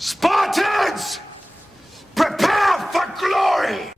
Spartans, prepare for glory!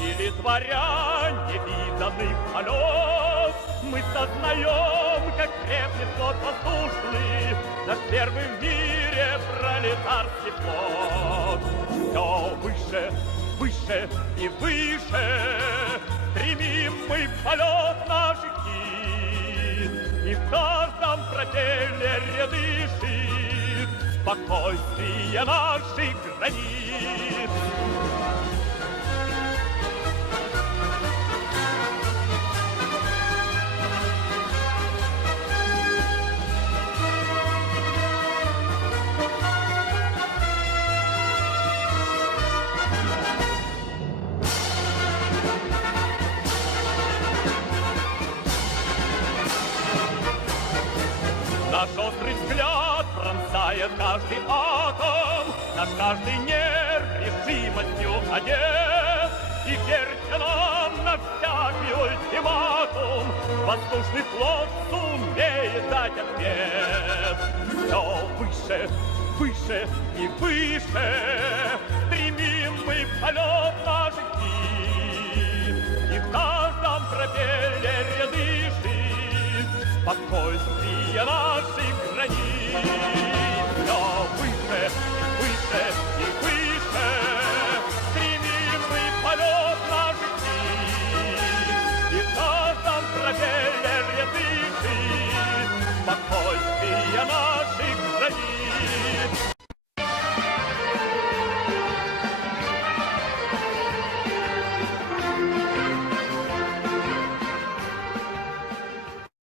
Или дворяне виданный полет, мы сознаем, как крепнет тот воздушный над первым в мире пролетарский флот. Все выше, выше и выше стремим мы в полет наших птиц, и в каждом пропеллере дышит спокойствие наших границ. Наш острый взгляд пронзает каждый атом, наш каждый нерв решимостью одет. И верьте нам на всякий ультиматум, воздушный флот сумеет дать ответ. Все выше, выше и выше стремим мы в полет наших птиц, и в каждом пропеллере дышит спокойствие наших границ. Все выше,